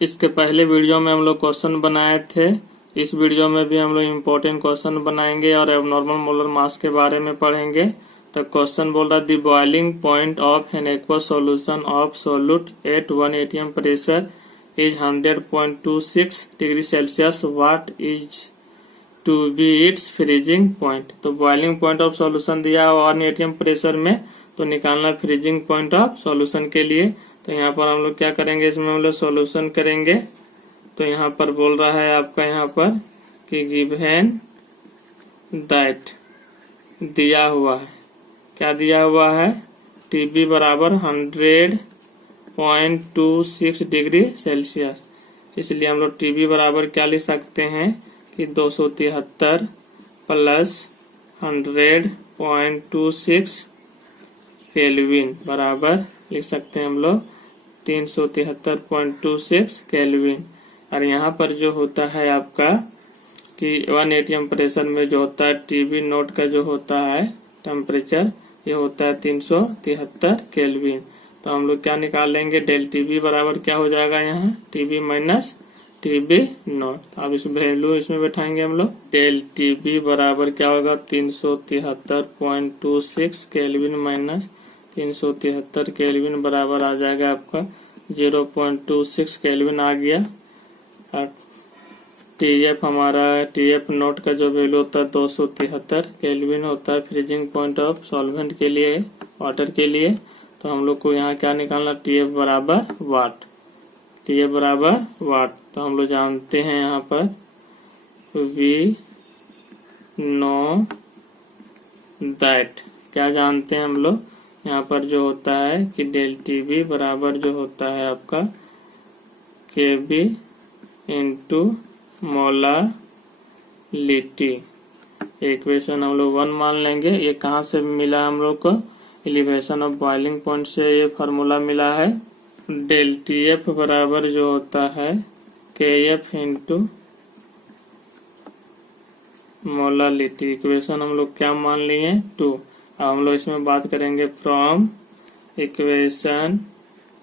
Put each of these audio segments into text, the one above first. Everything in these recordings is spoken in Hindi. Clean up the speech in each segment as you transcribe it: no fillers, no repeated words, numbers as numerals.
इसके पहले वीडियो में हम लोग क्वेश्चन बनाए थे। इस वीडियो में भी हम लोग इम्पोर्टेंट क्वेश्चन बनाएंगे और एबनॉर्मल मोलर मास के बारे में पढ़ेंगे। तो क्वेश्चन बोल रहा है, the boiling point of an aqueous solution of solute at 1 atm pressure is 100.26 degree Celsius. What is to be its freezing point. तो बॉइलिंग पॉइंट ऑफ सॉल्यूशन दिया हुआ 1 atm प्रेशर में, तो निकालना फ्रीजिंग पॉइंट ऑफ सॉल्यूशन के लिए। तो यहाँ पर हम लोग क्या करेंगे, इसमें हम लोग सॉल्यूशन करेंगे। तो यहाँ पर बोल रहा है आपका यहाँ पर कि गिवन दैट दिया हुआ है, क्या दिया हुआ है, टीबी बराबर 100.26 डिग्री सेल्सियस। इसलिए हम लोग टीबी बराबर क्या लिख सकते हैं कि 273 प्लस 100.26 केल्विन बराबर लिख सकते हैं हम लोग 373.26 केल्विन। और यहाँ पर जो होता है आपका कि 1 atm प्रेशर में जो होता है टीबी नोट का जो होता है टेम्परेचर, ये होता है 373 केल्विन। तो हम लोग क्या निकालेंगे, डेल टीबी बराबर क्या हो जाएगा यहाँ, टीबी माइनस टीबी नोट। अब इस वैल्यू इसमें बैठाएंगे हम लोग। डेल टीबी बराबर क्या होगा, 373.26 केल्विन माइनस 373 केल्विन बराबर आ जाएगा आपका 0.26 केल्विन आ गया। और टीएफ हमारा टीएफ नोट का जो वैल्यू होता है 273 केल्विन होता है फ्रीजिंग पॉइंट ऑफ सॉल्वेंट के लिए, वाटर के लिए। तो हम लोग को यहाँ क्या निकालना, टीएफ बराबर वाट, टीएफ बराबर वाट। तो हम लोग जानते हैं यहाँ पर वी नो दैट, क्या जानते हैं हम लोग यहाँ पर जो होता है कि डेल टीबी बराबर जो होता है आपका के बी इंटू मोलालिटी। इक्वेशन हम लोग 1 मान लेंगे। ये कहाँ से मिला हम लोग को, एलिवेशन ऑफ बॉइलिंग पॉइंट से ये फार्मूला मिला है। डेल टी एफ बराबर जो होता है के एफ इंटू मोलालिटी। इक्वेशन हम लोग क्या मान लिए, 2। अब हम लोग इसमें बात करेंगे from equation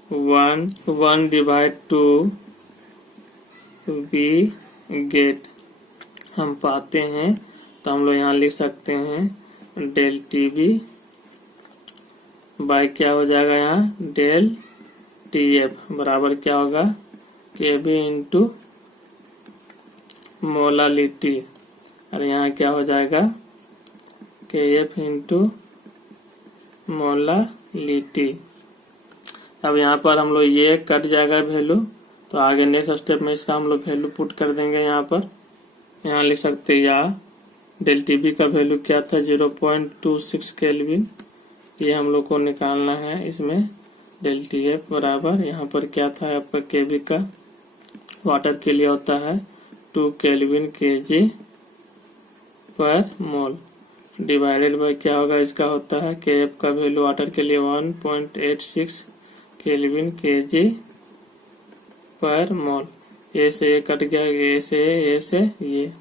1 divide 2 we get, हम पाते हैं। तो हम लोग यहाँ लिख सकते हैं डेल टीबी बाय क्या हो जाएगा यहाँ, डेल टीएफ बराबर क्या होगा, के बी इंटू मोलालिटी। और यहाँ क्या हो जाएगा, के एफ इंटू मोलालिटी। अब यहाँ पर हम लोग ये कट जाएगा वैल्यू, तो आगे नेक्स्ट स्टेप में इसका हम लोग वैल्यू पुट कर देंगे। यहाँ पर यहाँ लिख सकते हैं या डेल टीबी का वैल्यू क्या था, 0.26 केल्विन, ये हम लोग को निकालना है। इसमें डेल टीएफ बराबर यहाँ पर क्या था आपका, केबी का वाटर के लिए होता है 2 केल्विन केजी पर मोल, डिवाइडेड बाय क्या होगा, इसका होता है के एफ का वैल्यू वाटर के लिए 1.86 केल्विन केजी पर मोल। ए से ए कट गया, ए से ये।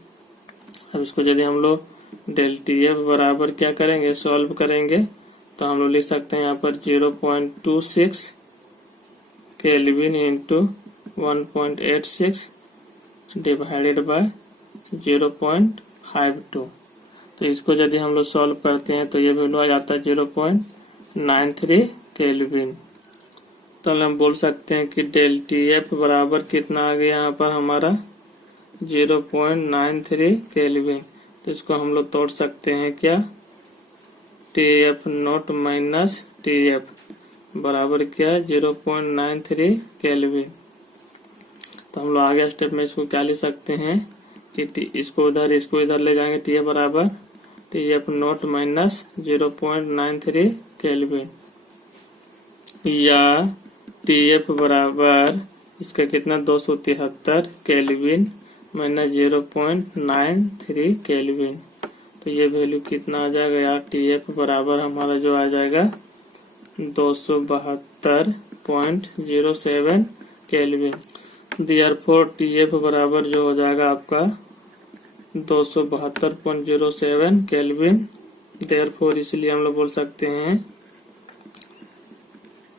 अब इसको यदि हम लोग डेल टी एफ बराबर क्या करेंगे, सॉल्व करेंगे, तो हम लोग लिख सकते हैं यहाँ पर 0.26 केल्विन इंटू 1.86 डिवाइडेड बाय 0.52। तो इसको यदि हम लोग सॉल्व करते हैं तो ये वैल्यू आ जाता है 0.93 केल्विन। तो हम बोल सकते हैं कि डेल टी एफ बराबर कितना आ गया यहाँ पर हमारा 0.93 केल्विन। तो इसको हम लोग तोड़ सकते हैं क्या, T F note minus T F बराबर क्या, 0.93 केल्विन। तो हम लोग आगे स्टेप में इसको क्या लिख सकते हैं कि इसको इधर ले जाएंगे, टी एफ बराबर T F note minus 0.93 kelvin, या टी एफ बराबर इसका कितना 273 केल्विन माइनस 0.93 केल्विन। तो ये वैल्यू कितना आ जाएगा यार, टी एफ बराबर हमारा जो आ जाएगा 272.07 केल्विन। देयरफॉर टी एफ बराबर जो हो जाएगा आपका 272.07 केल्विन। देयरफॉर इसलिए हम लोग बोल सकते हैं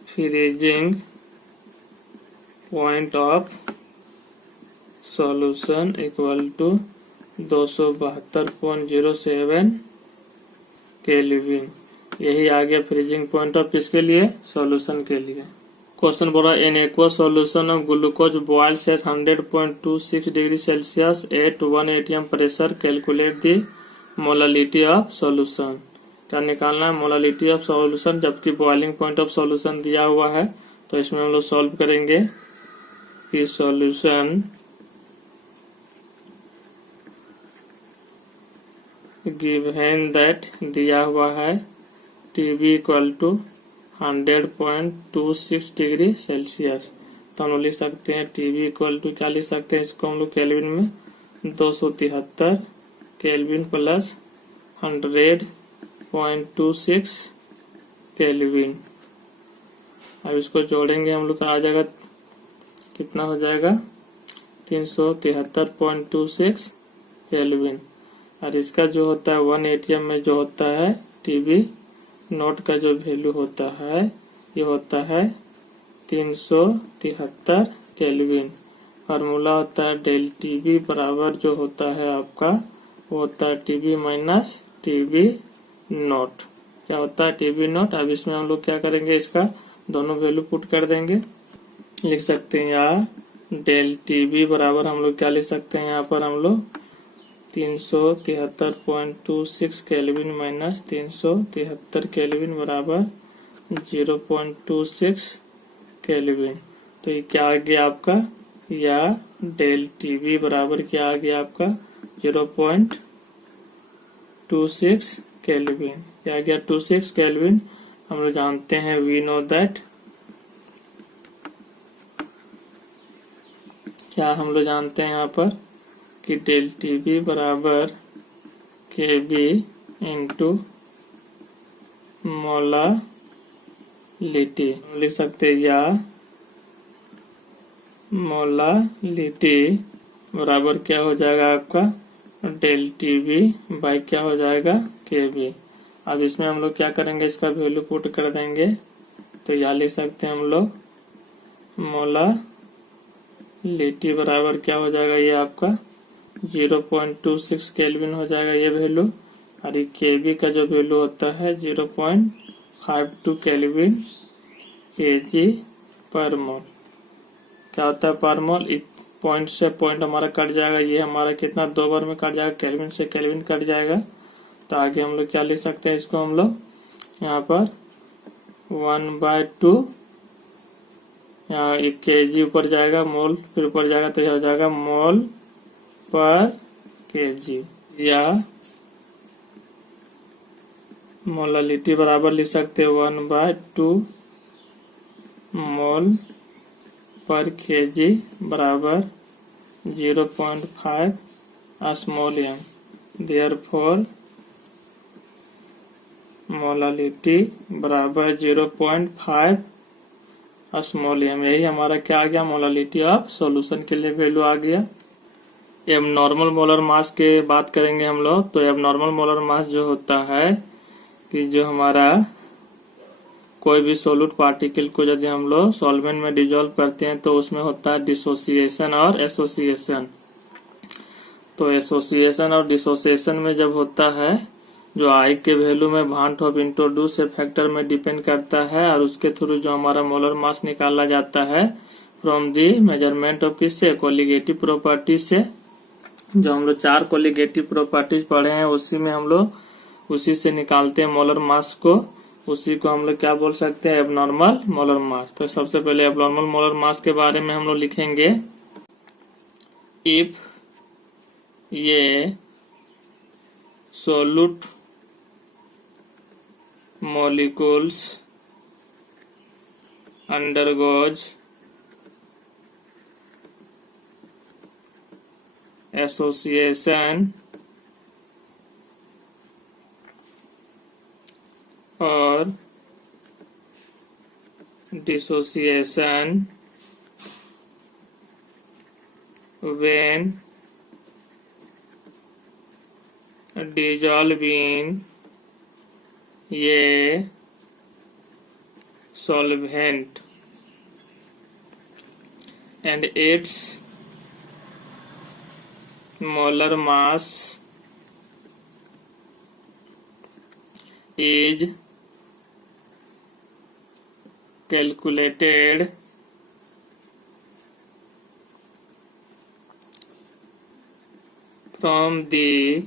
freezing point of solution equal to 272.07 kelvin. यही आ गया फ्रीजिंग पॉइंट ऑफ किसके लिए, सॉल्यूशन के लिए। क्वेश्चन बोल रहा है an aqua solution of glucose boils at 100.26 degree Celsius at 1 atm pressure, calculate the molality of solution. क्या निकालना है, मोलालिटी ऑफ सॉल्यूशन, जबकि बॉइलिंग पॉइंट ऑफ सॉल्यूशन दिया हुआ है। तो इसमें हम लोग सॉल्व करेंगे कि सॉल्यूशन गिवन दैट दिया हुआ है TB equal to 100.26 degree Celsius. तो हम लोग लिख सकते हैं टीबी इक्वल टू, क्या लिख सकते हैं इसको हम लोग केल्विन में, 273 केल्विन प्लस 100.26 केल्विन। अब इसको जोड़ेंगे हम लोग तो आ जाएगा, कितना हो जाएगा, 373.26 केल्विन। और इसका जो होता है 1 atm में जो होता है टीबी नोट का जो वैल्यू होता है, ये होता है 373 केल्विन। फार्मूला होता है डेल टीबी बराबर जो होता है आपका, वो होता है टीबी माइनस टीबी नोट। क्या होता है टीबी नोट। अब इसमें हम लोग क्या करेंगे, इसका दोनों वैल्यू पुट कर देंगे। लिख सकते हैं यहाँ डेल टीबी बराबर हम लोग क्या लिख सकते हैं, यहाँ पर हम लोग 373.26 केल्विन माइनस 373 केल्विन बराबर 0.26 केल्विन। तो ये क्या आ गया आपका, या डेल टीबी बराबर क्या आ गया आपका 0.26 केल्विन। क्या आ गया 26 केल्विन। हम लोग जानते हैं वी नो दैट, क्या हम लोग जानते हैं यहाँ पर कि डेल टीबी बराबर के बी इंटू मोलालिटी लिख सकते हैं, या मोलालिटी बराबर क्या हो जाएगा आपका डेल टीबी बाई क्या हो जाएगा के बी। अब इसमें हम लोग क्या करेंगे, इसका वैल्यू पुट कर देंगे। तो यहाँ लिख सकते हैं हम लोग मोलालिटी बराबर क्या हो जाएगा, ये आपका 0.26 केल्विन हो जाएगा ये वैल्यू। और ये केबी का जो वैल्यू होता है 0.52 केल्विन केजी पर मोल। क्या होता है पर मोल, पॉइंट से पॉइंट हमारा कट जाएगा, ये हमारा कितना 2 बार में कट जाएगा, केल्विन से केल्विन कट जाएगा। तो आगे हम लोग क्या लिख सकते हैं, इसको हम लोग यहाँ पर 1/2, यहाँ एक केजी ऊपर जाएगा, मोल फिर ऊपर जाएगा, तो यह हो जाएगा मोल पर केजी, या मोलालिटी बराबर लिख सकते हैं 1/2 मोल पर केजी बराबर 0.5 स्मॉल एम। देयरफॉर मोलालिटी बराबर 0.5 स्मॉल एम। यही हमारा क्या आ गया, मोलालिटी ऑफ सॉल्यूशन के लिए वैल्यू आ गया। एबनॉर्मल मोलर मास के बात करेंगे हम लोग। तो एबनॉर्मल मोलर मास जो होता है कि जो हमारा कोई भी सोलूट पार्टिकल को यदि हम लोग सॉल्वेंट में डिजोल्व करते हैं तो उसमें होता है डिसोसिएशन और एसोसिएशन। तो एसोसिएशन और डिसोसिएशन में जब होता है, जो आई के वैल्यू में भांट ऑफ इंट्रोड्यूस फैक्टर में डिपेंड करता है, और उसके थ्रू जो हमारा मोलर मास निकाला जाता है फ्रॉम दी मेजरमेंट ऑफ किससे, कोलिगेटिव प्रॉपर्टी से। जो हम लोग 4 कोलिगेटिव प्रॉपर्टीज पढ़े हैं उसी में हम लोग उसी से निकालते हैं मोलर मास को। उसी को हम लोग क्या बोल सकते हैं, एबनॉर्मल मोलर मास। तो सबसे पहले एबनॉर्मल मोलर मास के बारे में हम लोग लिखेंगे, इफ ये सोलूट molecules undergoes association or dissociation when dissolving ये solvent and its molar mass is calculated from the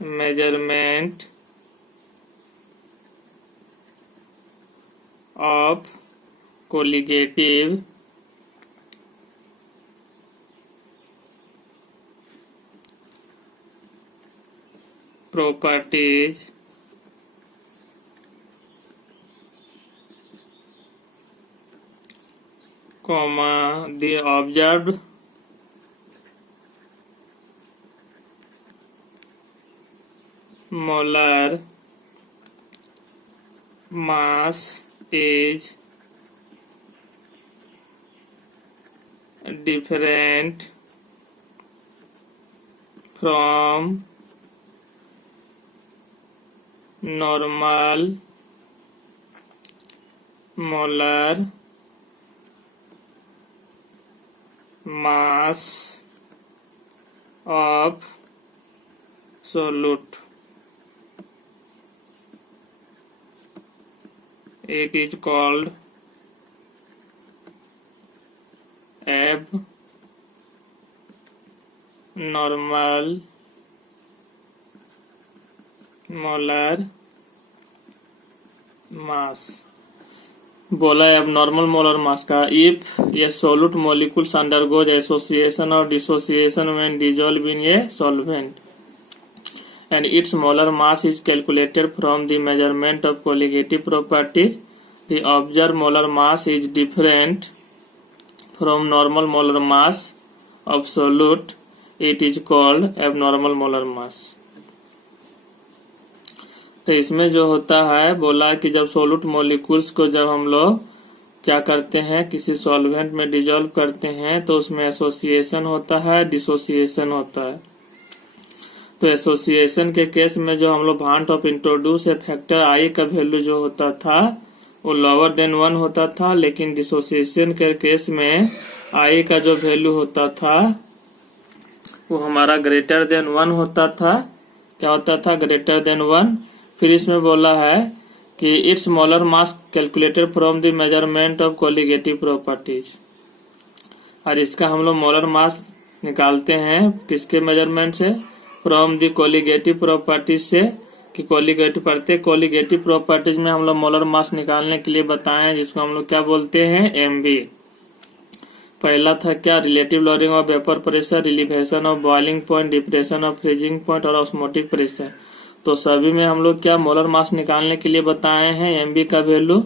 measurement of colligative properties comma the observed molar mass is different from normal molar mass of solute. It is called abnormal molar mass. बोला abnormal molar mass का if a solute molecules undergoes association or dissociation when dissolved in a solvent and its molar mass is calculated from the measurement of colligative properties, the observed molar mass is different from normal molar mass of solute. It is called abnormal molar mass. तो इसमें जो होता है बोला कि जब सोलूट मॉलिक्यूल्स को जब हम लोग क्या करते हैं किसी सॉल्वेंट में डिजोल्व करते हैं तो उसमें एसोसिएशन होता है, डिसोसिएशन होता है। तो एसोसिएशन के केस में जो हम लोग भांट ऑफ इंट्रोड्यूस फैक्टर आई का वैल्यू जो होता था वो लोअर देन 1 होता था, लेकिन डिसोसिएशन के केस में आई का जो वैल्यू होता था वो हमारा ग्रेटर देन 1 होता था। क्या होता था? Greater than 1। फिर इसमें बोला है कि it's molar mass calculated from the measurement of colligative properties, और इसका हम लोग मोलर मास निकालते हैं किसके मेजरमेंट से? फ्रॉम द कोलिगेटिव प्रॉपर्टीज से। कि कोलिगेटिव प्रत्येक कोलिगेटिव प्रॉपर्टीज में हम लोग मोलर मास निकालने के लिए बताएं, जिसको हम लोग क्या बोलते हैं? एमबी। पहला था क्या? Relative lowering of vapour pressure, elevation of boiling point, depression of freezing point और ऑस्मोटिक प्रेशर। तो सभी में हम लोग क्या मोलर मास निकालने के लिए बताए हैं एमबी का वैल्यू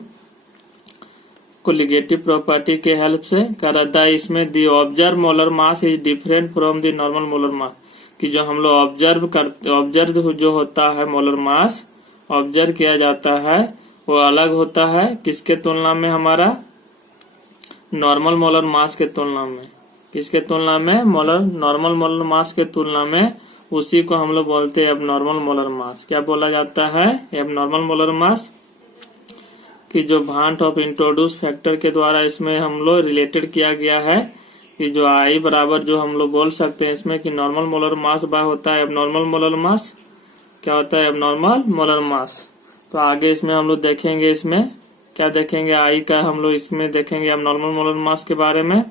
कोलिगेटिव प्रॉपर्टी के हेल्प से कर रहा है। इसमें the observe molar mass is different from the normal molar mass, कि जो हम लोग ऑब्जर्व जो होता है मोलर मास ऑब्जर्व किया जाता है वो अलग होता है किसके तुलना में? हमारा नॉर्मल मोलर मास के तुलना में। किसके तुलना में? नॉर्मल मोलर मास के तुलना में। उसी को हम लोग बोलते हैं एबनॉर्मल मोलर मास। क्या बोला जाता है? Abnormal molar mass. कि जो भांट ऑफ इंट्रोड्यूस फैक्टर के द्वारा इसमें हम लोग रिलेटेड किया गया है कि जो आई बराबर जो हम लोग बोल सकते हैं इसमें कि नॉर्मल मोलर मास बाय होता है एबनॉर्मल मोलर मास। क्या होता है? एबनॉर्मल मोलर मास। तो आगे इसमें हम लोग देखेंगे, इसमें क्या देखेंगे? आई का हम लोग इसमें देखेंगे एबनॉर्मल मोलर मास के बारे में।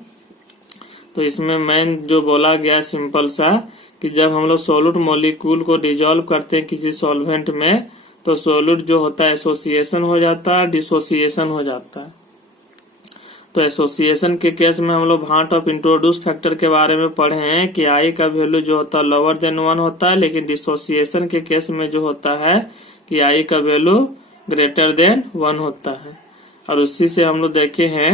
तो इसमें मेन जो बोला गया सिंपल सा कि जब हम लोग सोलूट मॉलिक्यूल को डिजोल्व करते हैं किसी सॉल्वेंट में तो सोलूट जो होता है एसोसिएशन हो जाता है, डिसोसिएशन हो जाता है। तो एसोसिएशन के केस में हम लोग भांट ऑफ इंट्रोड्यूस फैक्टर के बारे में पढ़े हैं कि आई का वैल्यू जो होता है लोअर देन 1 होता है, लेकिन डिसोसिएशन के केस में जो होता है कि आई का वैल्यू ग्रेटर देन 1 होता है। और उसी से हम लोग देखे हैं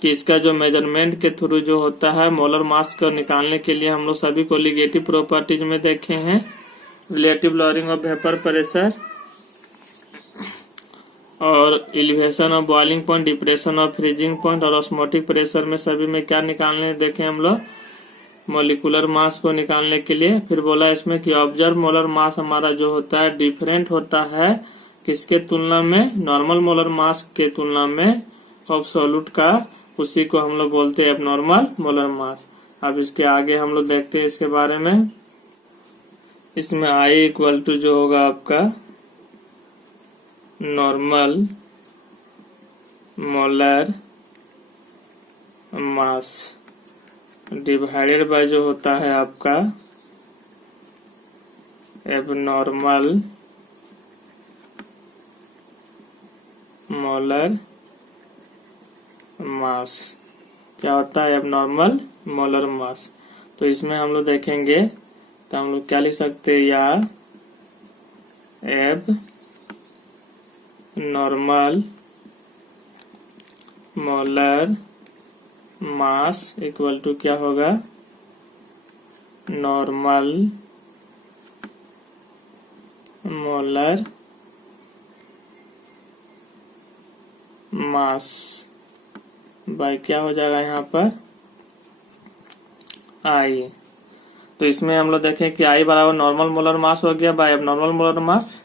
कि इसका जो मेजरमेंट के थ्रू जो होता है मोलर मास को निकालने के लिए हम लोग सभी कोलिगेटिव प्रॉपर्टीज में देखे हैं। Relative lowering of vapour pressure और elevation of boiling point, depression of freezing point और ऑस्मोटिक प्रेशर में सभी में क्या निकालने देखे हम लोग? मोलिकुलर मास को निकालने के लिए। फिर बोला इसमें कि ऑब्जर्व मोलर मास हमारा जो होता है डिफरेंट होता है किसके तुलना में? नॉर्मल मोलर मास के तुलना में ऑफ सोलूट का। उसी को हम लोग बोलते हैं एबनॉर्मल मोलर मास। अब इसके आगे हम लोग देखते हैं इसके बारे में। इसमें I इक्वल टू जो होगा आपका normal molar mass divided by जो होता है आपका एबनॉर्मल मोलर मास। क्या होता है एबनॉर्मल मोलर मास। तो इसमें हम लोग देखेंगे तो हम लोग क्या लिख सकते हैं, या abnormal molar mass equal to क्या होगा, नॉर्मल मोलर मास बाय क्या हो जाएगा यहाँ पर I। तो इसमें हम लोग देखें कि I बराबर नॉर्मल मोलर मास हो गया बाय एबनॉर्मल मोलर मास।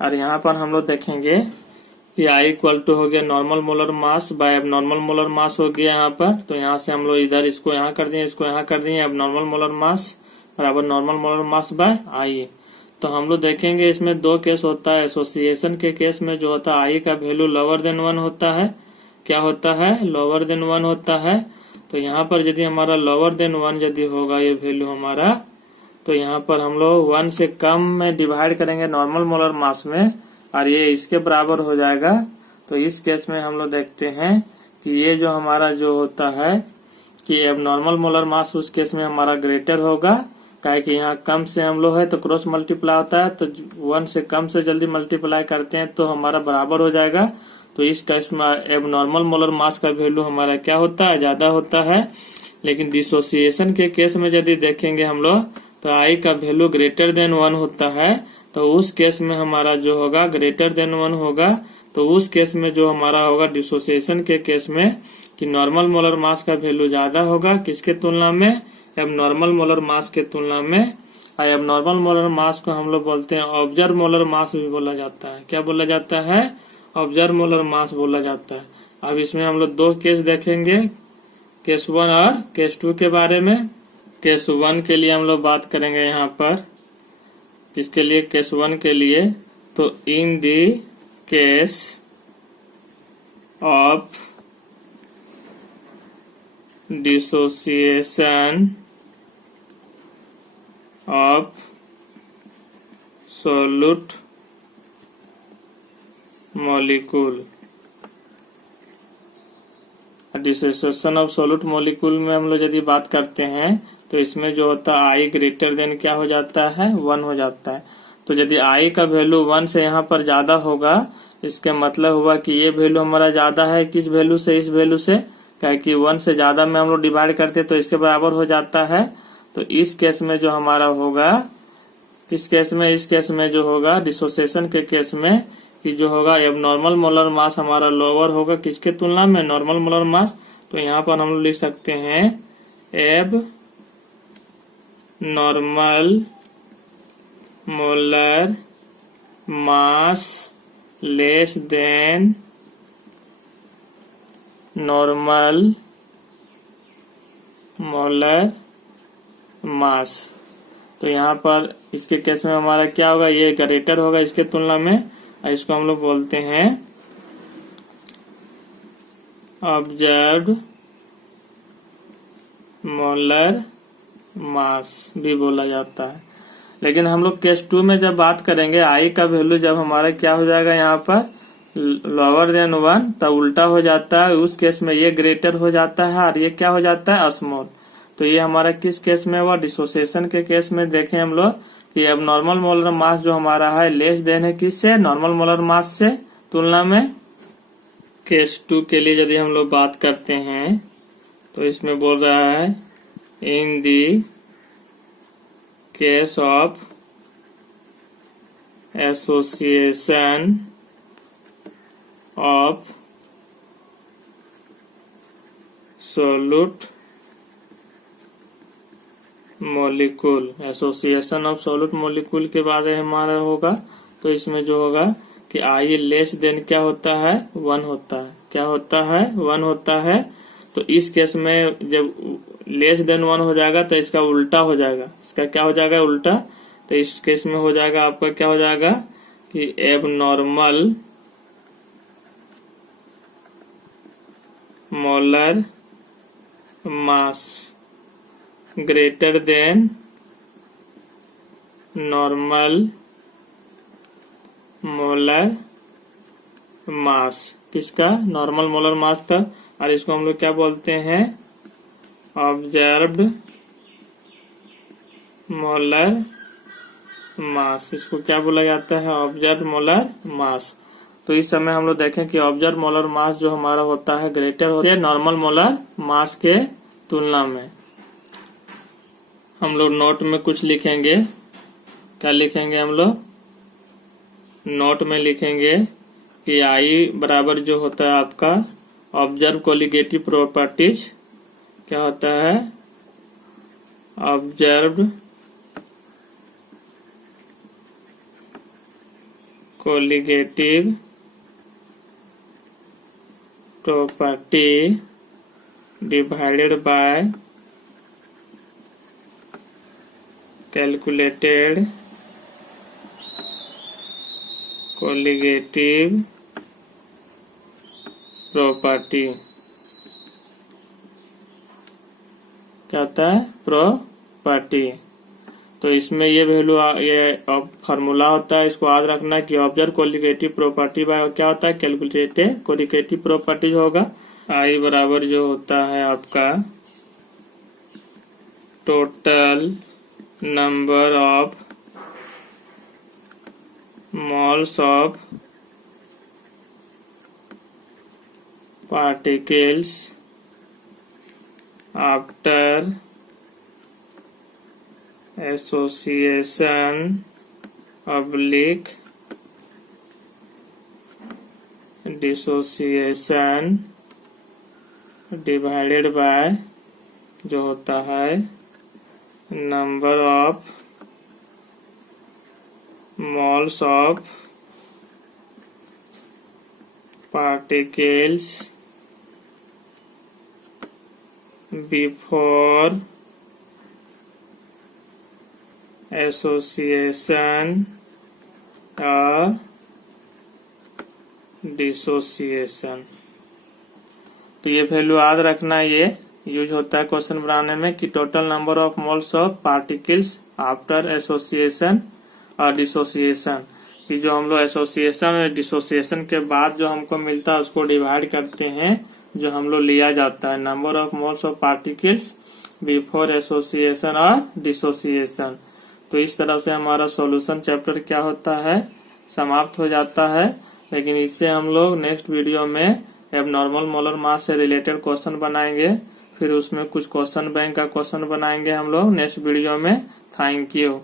और यहाँ पर हम लोग देखेंगे कि I इक्वल टू हो गया normal molar mass by abnormal molar मास हो गया यहाँ पर। तो यहाँ से हम लोग इधर इसको यहाँ कर दिए, इसको यहाँ कर दिए, एबनॉर्मल मोलर मास बराबर normal molar mass by I। तो हम लोग देखेंगे इसमें दो केस होता है। एसोसिएशन के केस में जो होता है I का वैल्यू लोअर देन 1 होता है। क्या होता है, लोअर देन 1 होता है। तो यहाँ पर यदि हमारा लोअर देन 1 यदि होगा ये वैल्यू हमारा, तो यहाँ पर हम लोग 1 से कम में डिवाइड करेंगे नॉर्मल मोलर मास में और ये इसके बराबर हो जाएगा। तो इस केस में हम लोग देखते हैं कि ये जो हमारा जो होता है कि एबनॉर्मल मोलर मास उस केस में हमारा ग्रेटर होगा, काहे कि यहाँ कम से हम लोग है तो क्रॉस मल्टीप्लाई होता है, तो 1 से कम से जल्दी मल्टीप्लाई करते हैं तो हमारा बराबर हो जाएगा। तो इस केस में एबनॉर्मल मोलर मास का वैल्यू हमारा क्या होता है, ज्यादा होता है। लेकिन डिसोसिएशन के केस में यदि देखेंगे हम लोग तो I का वैल्यू ग्रेटर देन 1 होता है। तो उस केस में हमारा जो होगा ग्रेटर देन 1 होगा। तो उस केस में जो हमारा होगा डिसोसिएशन के केस में कि नॉर्मल मोलर मास का वैल्यू ज्यादा होगा किसके तुलना में, एबनॉर्मल मोलर मास के तुलना में। और एबनॉर्मल मोलर मास को हम लोग बोलते हैं ऑब्जर्व मोलर मास भी बोला जाता है। क्या बोला जाता है, ऑब्जर्व मोलर मास बोला जाता है। अब इसमें हम लोग दो केस देखेंगे, केस 1 और केस 2 के बारे में। केस 1 के लिए हम लोग बात करेंगे यहाँ पर, किसके लिए, केस 1 के लिए। तो in the case of dissociation of solute molecule, dissociation of solute molecule में हम लोग यदि बात करते हैं तो इसमें जो होता है I ग्रेटर देन क्या हो जाता है, 1 हो जाता है। तो यदि I का वैल्यू 1 से यहाँ पर ज्यादा होगा, इसके मतलब हुआ कि ये वैल्यू हमारा ज्यादा है किस वैल्यू से, इस वैल्यू से, क्या कि 1 से ज्यादा में हम लोग डिवाइड करते तो इसके बराबर हो जाता है। तो इस केस में जो हमारा होगा, किस केस में, इस केस में जो होगा डिसोसिएशन के केस में कि जो होगा एबनॉर्मल मोलर मास हमारा लोअर होगा किसके तुलना में, नॉर्मल मोलर मास। तो यहाँ पर हम लोग लिख सकते हैं एब नॉर्मल मोलर मास लेस देन नॉर्मल मोलर मास। तो यहाँ पर इसके केस में हमारा क्या होगा, ये ग्रेटर होगा इसके तुलना में। इसको हम लोग बोलते हैं ऑब्जर्व्ड मोलर मास भी बोला जाता है। लेकिन हम लोग केस 2 में जब बात करेंगे I का वैल्यू जब हमारा क्या हो जाएगा यहाँ पर लोअर देन 1, तब उल्टा हो जाता है। उस केस में ये ग्रेटर हो जाता है और ये क्या हो जाता है, स्मॉल। तो ये हमारा किस केस में हुआ, डिसोसिएशन के केस में। देखें हम लोग कि एबनॉर्मल मोलर मास जो हमारा है लेस देन है किससे, नॉर्मल मोलर मास से तुलना में। केस 2 के लिए यदि हम लोग बात करते हैं तो इसमें बोल रहा है in the case of association of solute molecule, association of solute molecule के बाद हमारा होगा। तो इसमें जो होगा कि I लेस देन क्या होता है, 1 होता है। क्या होता है, 1 होता है। तो इस केस में जब लेस देन 1 हो जाएगा तो इसका उल्टा हो जाएगा। इसका क्या हो जाएगा? उल्टा। तो इस केस में हो जाएगा आपका क्या हो जाएगा कि abnormal molar mass greater than normal molar mass. किसका? नॉर्मल मोलर मास था। और इसको हम लोग क्या बोलते हैं? Observed molar mass. इसको क्या बोला जाता है? Observed molar mass. तो इस समय हम लोग देखें कि ऑब्जर्व मोलर मास जो हमारा होता है ग्रेटर होता है नॉर्मल मोलर मास के तुलना में। हम लोग नोट में कुछ लिखेंगे। क्या लिखेंगे हम लोग? नोट में लिखेंगे कि आई बराबर जो होता है आपका ऑब्जर्व कोलिगेटिव प्रॉपर्टीज। क्या होता है? Observed colligative property divided by calculated colligative property. क्या होता है? प्रॉपर्टी। तो इसमें ये वैल्यू ये फार्मूला होता है, इसको याद रखना कि ऑब्जर्व कोलिगेटिव प्रॉपर्टी बाय क्या होता है? कैलकुलेटेड कोलिगेटिव प्रॉपर्टीज होगा। आई बराबर जो होता है आपका total number of moles of particles after association oblique dissociation divided by जो होता है number of moles of particles before association or dissociation। तो ये वैल्यू याद रखना, ये यूज होता है क्वेश्चन बनाने में कि total number of moles of particles after association और डिसोसिएशन, कि जो हम लोग एसोसिएशन और डिसोसिएशन के बाद जो हमको मिलता है उसको डिवाइड करते हैं, जो हम लोग लिया जाता है number of moles of particles before association और डिसोसिएशन। तो इस तरह से हमारा सॉल्यूशन चैप्टर क्या होता है? समाप्त हो जाता है। लेकिन इससे हम लोग नेक्स्ट वीडियो में एबनॉर्मल मोलर मास से रिलेटेड क्वेश्चन बनाएंगे, फिर उसमें कुछ क्वेश्चन बैंक का क्वेश्चन बनाएंगे हम लोग नेक्स्ट वीडियो में। Thank you.